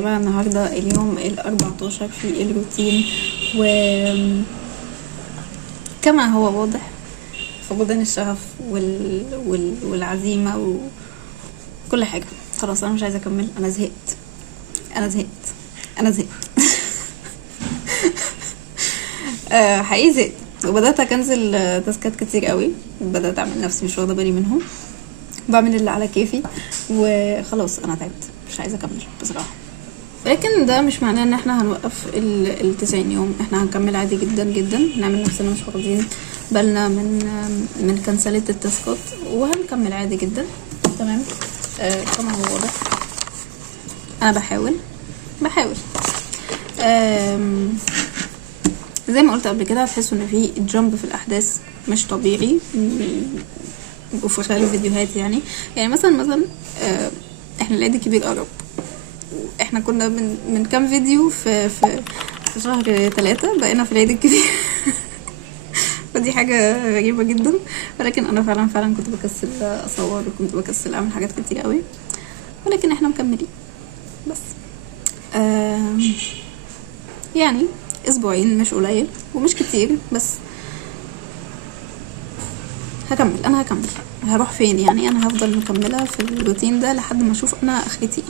جماعة النهاردة اليوم 14 في الروتين، و كما هو واضح فقدان الشغف والعزيمة وكل حاجة. خلاص انا مش عايزة اكمل، انا زهقت. حقيقي زهقت، وبدأت اكنسل تاسكات كتير قوي، بدأت اعمل نفسي مش واخدة بالي منهم، بعمل اللي على كيفي وخلاص انا تعبت مش عايزة اكمل بصراحة. لكن ده مش معناه ان احنا هنوقف ال90 يوم، احنا هنكمل عادي جدا جدا، نعمل نفسنا مش واخدين بالنا من كنسلة التاسكات، وهنكمل عادي جدا. تمام. طبعا هو واضح انا بحاول زي ما قلت قبل كده، هتحسوا ان في جامب في الاحداث مش طبيعي وفي خلال الفيديوهات. يعني مثلا احنا العيد الكبير قرب، احنا كنا من كام فيديو في شهر 3 بقينا في العيد الكبير فدي حاجة غريبة جدا، ولكن انا فعلا كنت بكسل اصور، وكنت بكسل اعمل حاجات كتير قوي، ولكن احنا مكملين. بس يعني اسبوعين مش قليل ومش كتير، بس انا هكمل. هروح فين يعني؟ انا هفضل مكملة في الروتين ده لحد ما اشوف انا اخرتي.